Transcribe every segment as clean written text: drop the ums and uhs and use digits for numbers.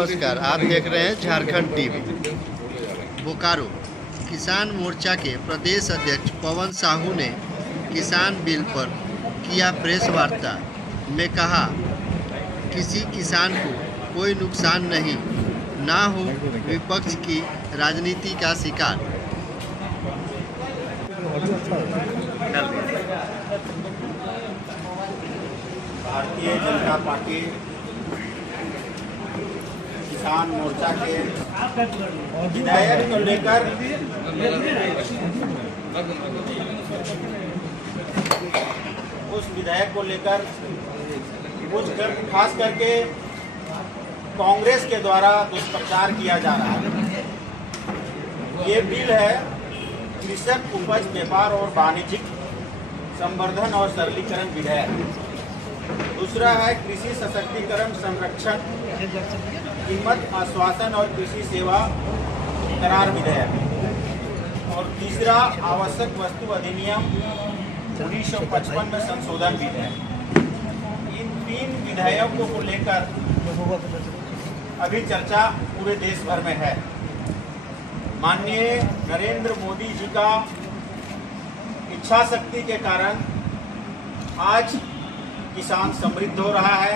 नमस्कार, आप देख रहे हैं झारखंड टीवी। बोकारो किसान मोर्चा के प्रदेश अध्यक्ष पवन साहू ने किसान बिल पर किया प्रेस वार्ता में कहा, किसी किसान को कोई नुकसान नहीं, ना हो विपक्ष की राजनीति का शिकार। भारतीय जनता पार्टी किसान मोर्चा के विधायक को लेकर उस विधायक को लेकर खास करके कांग्रेस के द्वारा दुष्प्रचार किया जा रहा है। ये बिल है कृषक उपज व्यापार और वाणिज्यिक संवर्धन और सरलीकरण विधेयक। दूसरा है कृषि सशक्तिकरण संरक्षण कीमत आश्वासन और कृषि सेवा करार विधेयक। और तीसरा आवश्यक वस्तु अधिनियम 1955 में संशोधन विधेयक। इन तीन विधेयकों को लेकर अभी चर्चा पूरे देश भर में है। माननीय नरेंद्र मोदी जी का इच्छा शक्ति के कारण आज किसान समृद्ध हो रहा है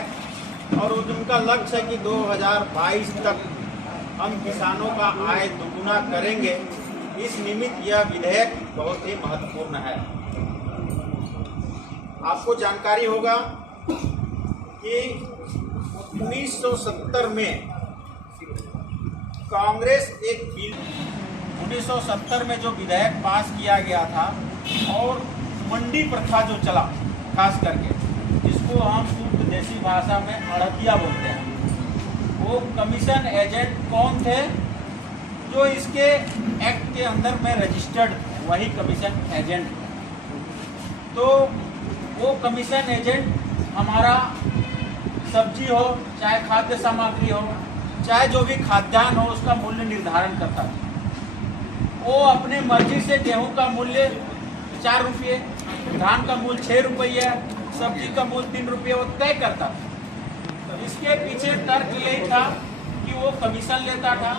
और उनका लक्ष्य है कि 2022 तक हम किसानों का आय दोगुना करेंगे। इस निमित्त यह विधेयक बहुत ही महत्वपूर्ण है। आपको जानकारी होगा कि 1970 में कांग्रेस एक बिल 1970 में जो विधेयक पास किया गया था और मंडी प्रथा जो चला, खास करके जिसको हम शुद्ध देसी भाषा में अड़तिया बोलते हैं, वो कमीशन एजेंट कौन थे? जो इसके एक्ट के अंदर में रजिस्टर्ड, वही कमीशन एजेंट। तो वो कमीशन एजेंट हमारा सब्जी हो चाहे खाद्य सामग्री हो चाहे जो भी खाद्यान्न हो उसका मूल्य निर्धारण करता था। वो अपने मर्जी से गेहूं का मूल्य 4 रुपये, धान का मूल्य 6 रुपये, सब्जी का मूल्य 3 रुपये वो तय करता था। इसके पीछे तर्क यही था कि वो कमीशन लेता था,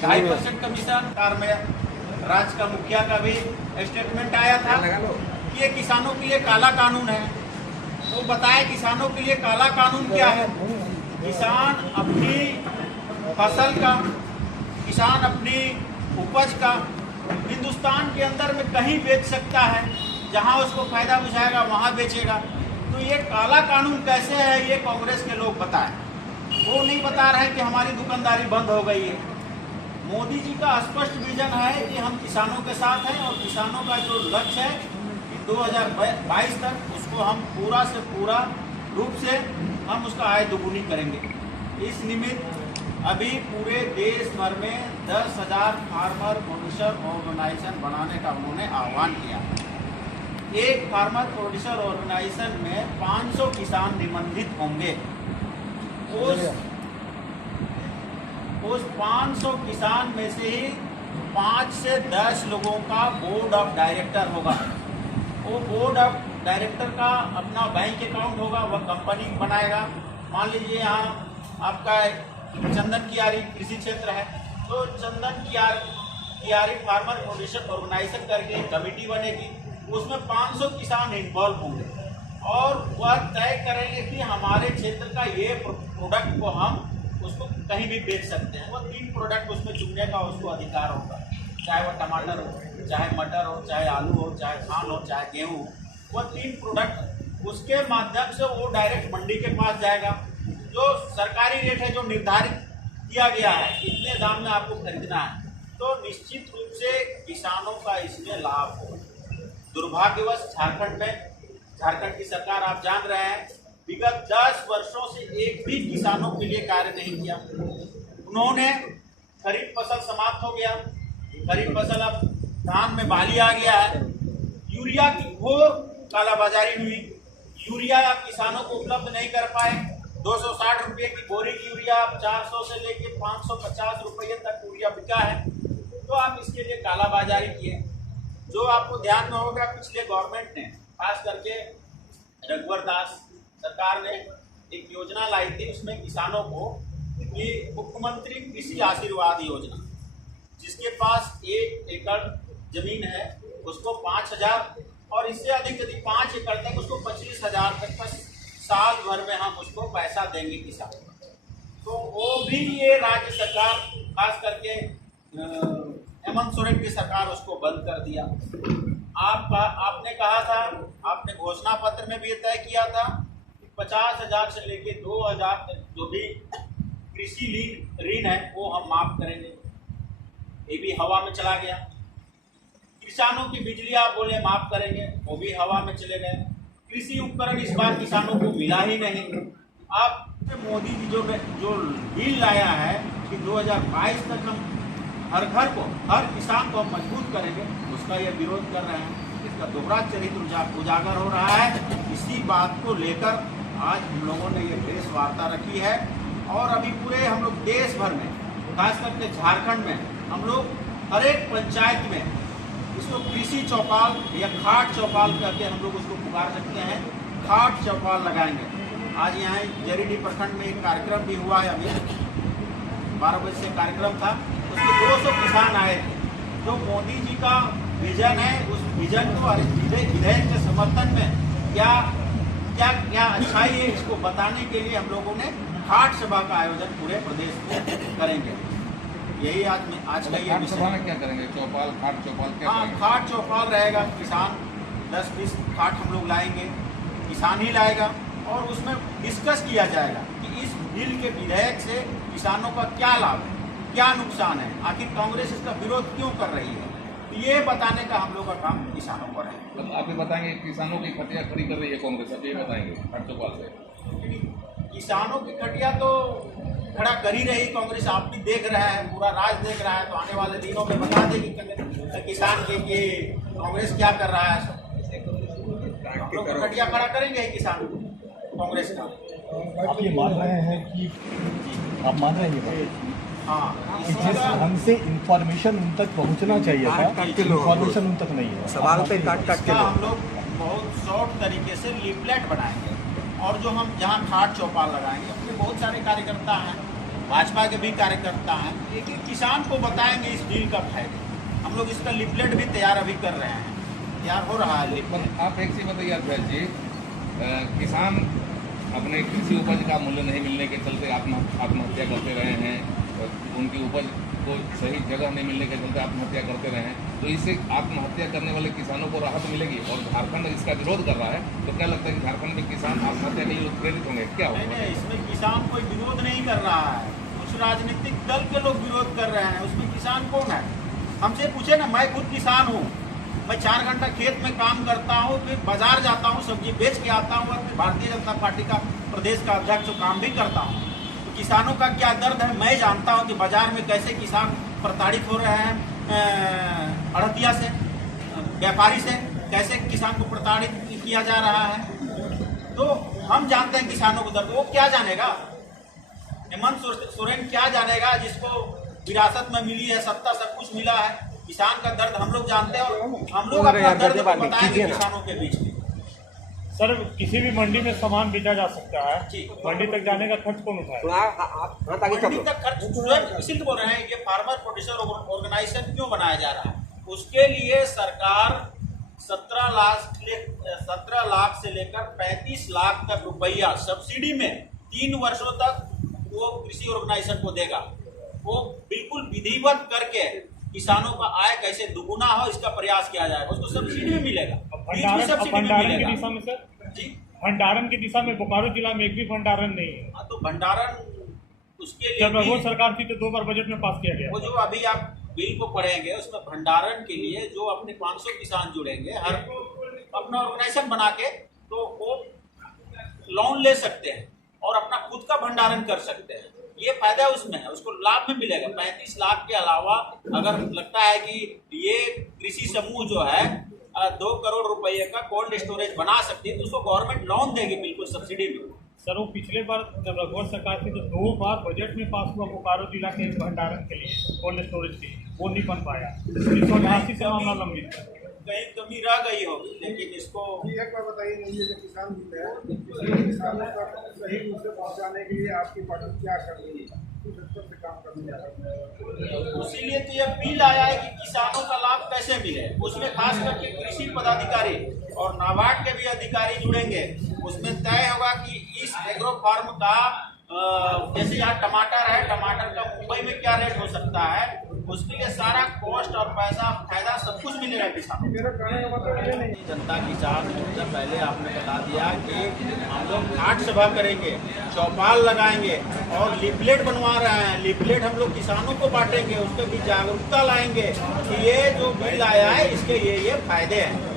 2.5% कमीशन। सरकार में राज्य का मुखिया का भी स्टेटमेंट आया था कि ये किसानों के लिए काला कानून है। तो बताए किसानों के लिए काला कानून क्या है? किसान अपनी फसल का, किसान अपनी उपज का हिंदुस्तान के अंदर में कहीं बेच सकता है, जहां उसको फायदा बुझाएगा वहां बेचेगा। तो ये काला कानून कैसे है, ये कांग्रेस के लोग बताएं। वो नहीं बता रहे कि हमारी दुकानदारी बंद हो गई है। मोदी जी का स्पष्ट विजन है कि हम किसानों के साथ हैं और किसानों का जो लक्ष्य है कि 2022 तक उसको हम पूरा से पूरा रूप से हम उसका आय दोगुनी करेंगे। इस निमित्त अभी पूरे देश भर में 10,000 फार्मर प्रोड्यूसर ऑर्गेनाइजेशन बनाने का उन्होंने आह्वान किया। एक फार्मर प्रोड्यूसर ऑर्गेनाइजेशन में 500 किसान निबंधित होंगे। उस 500 किसान में से ही 5 से 10 लोगों का बोर्ड ऑफ डायरेक्टर होगा। वो बोर्ड ऑफ डायरेक्टर का अपना बैंक अकाउंट होगा, वह कंपनी बनाएगा। मान लीजिए यहाँ आपका चंदन कियारी कृषि क्षेत्र है, तो चंदन कियारी फार्मर प्रोड्यूसर ऑर्गेनाइजेशन करके एक कमेटी बनेगी। उसमें 500 किसान इन्वॉल्व होंगे और वह तय करेंगे कि हमारे क्षेत्र का ये प्रोडक्ट को हम उसको कहीं भी बेच सकते हैं। वो 3 प्रोडक्ट उसमें चुनने का उसको अधिकार होगा, चाहे वो टमाटर हो, चाहे मटर हो, चाहे आलू हो, चाहे धान हो, चाहे गेहूँ हो। वो 3 प्रोडक्ट उसके माध्यम से वो डायरेक्ट मंडी के पास जाएगा। जो सरकारी रेट है जो निर्धारित किया गया है, इतने दाम में आपको खरीदना है, तो निश्चित रूप से किसानों का इसमें लाभ होगा। दुर्भाग्यवश झारखंड की सरकार, आप जान रहे हैं, विगत 10 वर्षों से एक भी किसानों के लिए कार्य नहीं किया। उन्होंने खरीफ फसल समाप्त हो गया, खरीफ फसल अब धान में बाली आ गया है। यूरिया की घोर कालाबाजारी हुई, यूरिया किसानों को उपलब्ध नहीं कर पाए। 260 रुपये की बोरी की यूरिया 400 से लेकर 550 रुपये तक यूरिया बिका है। तो आप इसके लिए कालाबाजारी किए। जो आपको ध्यान में होगा, पिछले गवर्नमेंट ने, खास करके रघुवर दास सरकार ने एक योजना लाई थी, उसमें किसानों को कि मुख्यमंत्री कृषि आशीर्वाद योजना, जिसके पास 1 एकड़ जमीन है उसको 5,000 और इससे अधिक यदि 5 एकड़ तक उसको 25,000 तक का साल भर में हम उसको पैसा देंगे किसान। तो वो भी ये राज्य सरकार खास करके हेमंत सोरेन की सरकार उसको बंद कर दिया। आपने कहा था, आपने घोषणा पत्र में भी तय किया था कि 50,000 से लेके 2,000 तक जो भी कृषि ऋण है वो हम माफ करेंगे। ये भी हवा में चला गया। किसानों की बिजली आप बोले माफ करेंगे, वो भी हवा में चले गए। कृषि उपकरण इस बार किसानों को मिला ही नहीं। आप मोदी जी जो बिल लाया है कि 2022 तक हम हर घर को, हर किसान को हम मजबूत करेंगे, उसका ये विरोध कर रहे हैं। इसका दोहरा चरित्र उजागर हो रहा है। इसी बात को लेकर आज हम लोगों ने ये प्रेस वार्ता रखी है और अभी पूरे हम लोग देश भर में, खास करके झारखंड में, हम लोग हर एक पंचायत में इसको कृषि चौपाल या खाट चौपाल करके हम लोग उसको पुकार सकते हैं, खाट चौपाल लगाएंगे। आज यहाँ जरीडीह प्रखंड में एक कार्यक्रम भी हुआ है, अभी 12 बजे से कार्यक्रम था, उसमें 200 किसान आए थे। जो मोदी जी का विजन है, उस विजन को विधेयक के समर्थन में क्या क्या क्या अच्छाई है, इसको बताने के लिए हम लोगों ने खाट सभा का आयोजन पूरे प्रदेश में करेंगे। यही आज का ये सभा में क्या करेंगे? चौपाल, खाट चौपाल क्या करेंगे? खाट चौपाल रहेगा। किसान 10-20 खाट हम लोग लाएंगे, किसान ही लाएगा और उसमें डिस्कस किया जाएगा कि इस बिल के विधेयक से किसानों का क्या लाभ है, क्या नुकसान है, आखिर कांग्रेस इसका विरोध क्यों कर रही है। तो ये बताने का हम लोग का काम किसानों पर है। तो आप ये बताएंगे किसानों की खटिया खड़ी कर रही है कांग्रेस, आप ये बताएंगे खाट चौपाल से? किसानों की खटिया तो खड़ा कर ही रही कांग्रेस, आप भी देख रहा है, पूरा राज्य देख रहा है। तो आने वाले दिनों में बता देगी किसान के कि कांग्रेस क्या कर रहा है। हम लोग खटिया खड़ा करेंगे किसान कांग्रेस का। आप ये मान रहे हैं कि आप मान रहे हैं हाँ, जिस ढंग से इंफॉर्मेशन उन तक पहुंचना चाहिए था, इंफॉर्मेशन उन तक नहीं है। सवाल पे काट के हम लोग बहुत शॉर्ट तरीके से लीफलेट बनाएंगे और जो हम जहाँ खाट चौपाल लगाएंगे, अपने बहुत सारे कार्यकर्ता हैं, भाजपा के भी कार्यकर्ता हैं, एक एक किसान को बताएंगे इस डील का फायदा। हम लोग इसका लीफलेट भी तैयार अभी कर रहे हैं, तैयार हो रहा है लीफलेट। आप एक चीज बताइए अध्यक्ष जी, किसान अपने कृषि उपज का मूल्य नहीं मिलने के चलते आत्महत्या करते रहे हैं, उनकी उपज को सही जगह नहीं मिलने के चलते आत्महत्या करते रहे हैं। तो इससे आत्महत्या करने वाले किसानों को राहत मिलेगी और झारखंड इसका विरोध कर रहा है, तो क्या लगता है कि झारखंड में किसान आत्महत्या के लिए प्रेरित होंगे? क्या होगा? नहीं, इसमें किसान कोई विरोध नहीं कर रहा है, कुछ राजनीतिक दल के लोग विरोध कर रहे हैं। उसमें किसान कौन है? हमसे पूछे ना, मैं खुद किसान हूँ, मैं 4 घंटा खेत में काम करता हूँ, फिर बाजार जाता हूँ, सब्जी बेच के आता हूँ और फिर भारतीय जनता पार्टी का प्रदेश का अध्यक्ष काम भी करता हूँ। तो किसानों का क्या दर्द है मैं जानता हूँ कि बाजार में कैसे किसान प्रताड़ित हो रहे हैं, अड़तिया से, व्यापारी से कैसे किसान को प्रताड़ित किया जा रहा है। तो हम जानते हैं किसानों को दर्द, वो क्या जानेगा? हेमंत सोरेन क्या जानेगा जिसको विरासत में मिली है, सत्ता सब कुछ मिला है। किसान का दर्द हम लोग जानते हैं और हम लोग अपना दर्द बताएंगे किसानों के बीच में। सर, किसी भी मंडी में सामान बेचा जा सकता है, मंडी तक जाने का खर्च कौन उठाए? मंडी तक खर्च स्वयं, इसीलिए बोल रहे हैं कि फार्मर प्रोड्यूसर ऑर्गेनाइजेशन क्यों बनाया जा रहा है। उसके लिए सरकार 17 लाख से लेकर 35 लाख तक रुपया सब्सिडी में 3 वर्षों तक वो कृषि ऑर्गेनाइजेशन को देगा। वो बिल्कुल विधिवत करके किसानों का आय कैसे दुगुना हो इसका प्रयास किया जाएगा, उसको सब्सिडी में मिलेगा। भंडारण की दिशा में सर जी, भंडारण की दिशा में बोकारो जिला में एक भी भंडारण नहीं है। हाँ, तो भंडारण उसके लिए जब वो सरकार थी तो 2 बार बजट में पास किया गया। वो जो अभी आप बिल को पढ़ेंगे उसमें भंडारण के लिए जो अपने 500 किसान जुड़ेंगे, हर अपना ऑर्गेनाइजेशन बना के, तो वो लोन ले सकते हैं और अपना खुद का भंडारण कर सकते हैं। ये फायदा उसमें है, उसको लाभ में मिलेगा। 35 लाख के अलावा अगर लगता है कि ये कृषि समूह जो है 2 करोड़ रुपए का कोल्ड स्टोरेज बना सकती है तो उसको गवर्नमेंट लोन देगी बिल्कुल सब्सिडी में। सर, वो पिछले बार जब रघुवर सरकार थी तो 2 बार बजट में पास हुआ बोकारो जिला के भंडारण के लिए कोल्ड स्टोरेज के, वो नहीं बन पाया। 1988 से मामला लंबित है, कहीं कमी रह गई होगी, लेकिन इसको एक बार बताइए, ये जो किसान मिल है, किसानों तक सही रूप से पहुंचाने के लिए आपकी पार्टी क्या कर रही है? इसीलिए तो ये बिल आया है कि किसानों का लाभ कैसे मिले। उसमें खास करके कृषि पदाधिकारी और नाबार्ड के भी अधिकारी जुड़ेंगे। उसमें तय होगा कि इस एग्रो फार्म का जैसे यहाँ टमाटर है, टमाटर का मुंबई में क्या रेट हो सकता है, उसके लिए सारा कॉस्ट और पैसा फायदा सब कुछ मिलेगा किसानों को। जनता किसान मोर्चा पहले आपने बता दिया कि हम लोग घाट सभा करेंगे, चौपाल लगाएंगे और लिफलेट बनवा रहे हैं। लिफलेट हम लोग किसानों को बांटेंगे, उसके भी जागरूकता लाएंगे कि ये जो बिल आया है इसके ये फायदे हैं।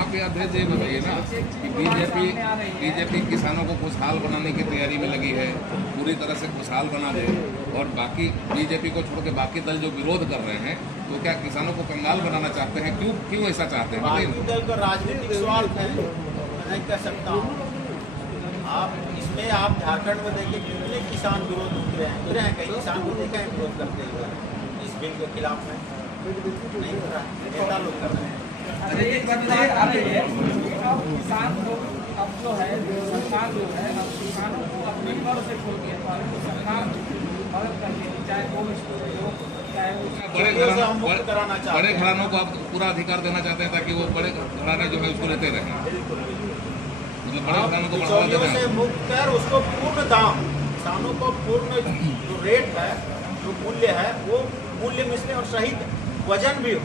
आप ये अध्यक्ष जी बताइए ना कि बीजेपी किसानों को खुशहाल बनाने की तैयारी में लगी है, पूरी तरह से खुशहाल बना दे, और बाकी बीजेपी को छोड़ के बाकी दल जो विरोध कर रहे हैं तो क्या किसानों को कंगाल बनाना चाहते हैं? क्यों ऐसा चाहते हैं? बाकी दल का राजनीतिक स्वार्थ है, मैं नहीं कह सकता हूँ। आप इसमें आप झारखंड में देखिए कितने किसान विरोध उतरे हैं कई किसान को देखा है विरोध करते हुए इस बिल के खिलाफ में नहीं हो रहा है, नेता लोग कर रहे हैं। अरे एक बात आ रही है अब किसान लोग अब जो है सरकार जो है अब किसानों को अपने घर से खोल दिया तो सरकार मदद करती है, चाहे कोल्ड स्टोरेज हो चाहे बड़े घरानों को आप पूरा अधिकार देना चाहते हैं ताकि वो बड़े घराने जो है उसको लेते रहे, मतलब बड़े घरानों को बढ़ावा देना से मुक्त कर उसको पूर्ण दाम, किसानों को पूर्ण जो रेट है, जो मूल्य है वो मूल्य मिले और सही वजन भी हो।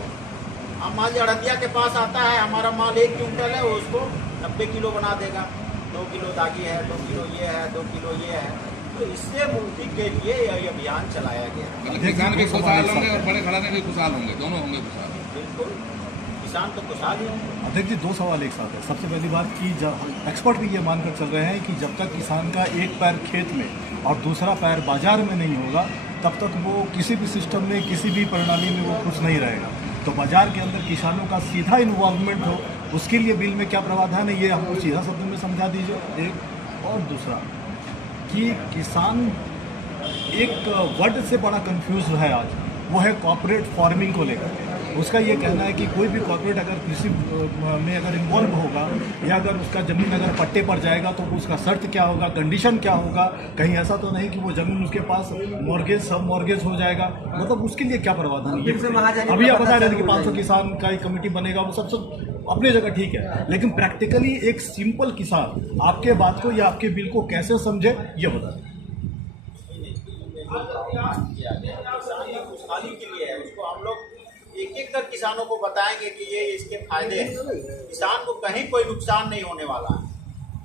अब मान लीजिए अड़तिया के पास आता है, हमारा माल 1 क्विंटल है, वो उसको 90 किलो बना देगा, 2 किलो दागी है, 2 किलो ये है, 2 किलो ये है। तो इससे मुक्ति के लिए यह अभियान चलाया गया। मतलब किसान भी खुशहाल होंगे और बड़े घराने भी खुशहाल होंगे, दोनों होंगे खुशहाल। बिल्कुल, किसान तो खुशहाल ही है। अध्यक्ष जी 2 सवाल एक साथ है। सबसे पहली बात कि जब एक्सपर्ट भी ये मानकर चल रहे हैं कि जब तक किसान का एक पैर खेत में और दूसरा पैर बाजार में नहीं होगा तब तक वो किसी भी सिस्टम में, किसी भी प्रणाली में वो खुश नहीं रहेगा। तो बाजार के अंदर किसानों का सीधा इन्वॉल्वमेंट हो, उसके लिए बिल में क्या प्रावधान है ये हमको सीधा शब्द में समझा दीजिए। एक और दूसरा कि किसान एक वर्ड से बड़ा कंफ्यूज है आज, वो है कॉर्पोरेट फार्मिंग को लेकर। उसका ये कहना है कि कोई भी कॉर्पोरेट अगर कृषि में अगर इन्वॉल्व होगा या अगर उसका ज़मीन अगर पट्टे पर जाएगा तो उसका शर्त क्या होगा, कंडीशन क्या होगा, कहीं ऐसा तो नहीं कि वो ज़मीन उसके पास मॉर्गेज सब मॉर्गेज हो जाएगा, मतलब उसके लिए क्या प्रावधान है? अभी आप बता रहे थे कि 500 किसान का एक कमेटी बनेगा, वो सब अपनी जगह ठीक है, लेकिन प्रैक्टिकली एक सिंपल किसान आपके बात को या आपके बिल को कैसे समझे ये बता दें। खुशहाली के लिए है, उसको हम लोग एक कर किसानों को बताएंगे कि ये इसके फायदे हैं। किसान को कहीं कोई नुकसान नहीं होने वाला है।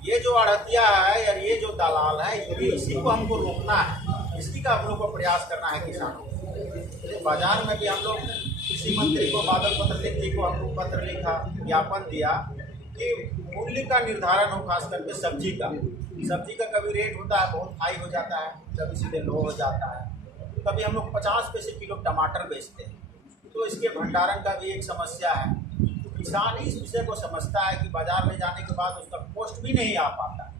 ये जो अड़तिया है या ये जो दलाल है, ये इसी को हमको रोकना है, इसी का हम लोग को प्रयास करना है किसानों को। बाजार में भी हम लोग कृषि मंत्री को, बादल पत्रलेख जी को हमको पत्र लिखा, ज्ञापन दिया कि मूल्य का निर्धारण हो, खास करके सब्जी का कभी रेट होता है बहुत हाई हो जाता है, कभी सीधे लो हो जाता है। कभी हम लोग 50 पैसे किलो टमाटर बेचते हैं, तो इसके भंडारण का भी एक समस्या है। किसान इस विषय को समझता है कि बाजार में जाने के बाद उसका कॉस्ट भी नहीं आ पाता।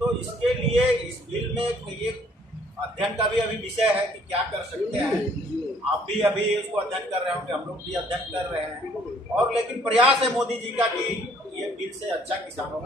तो इसके लिए इस बिल में एक अध्ययन का भी अभी विषय है कि क्या कर सकते हैं। आप भी अभी उसको अध्ययन कर रहे होंगे, हम लोग भी अध्ययन कर रहे हैं, और लेकिन प्रयास है मोदी जी का कि ये बिल से अच्छा किसानों का